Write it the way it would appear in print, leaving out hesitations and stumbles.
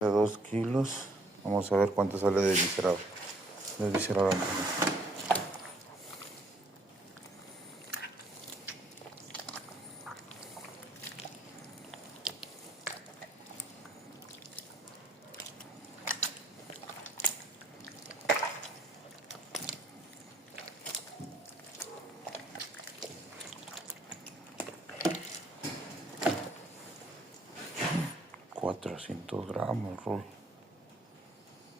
De 2 kilos. Vamos a ver cuánto sale de visceral. De visceral. 400 gramos, Roy.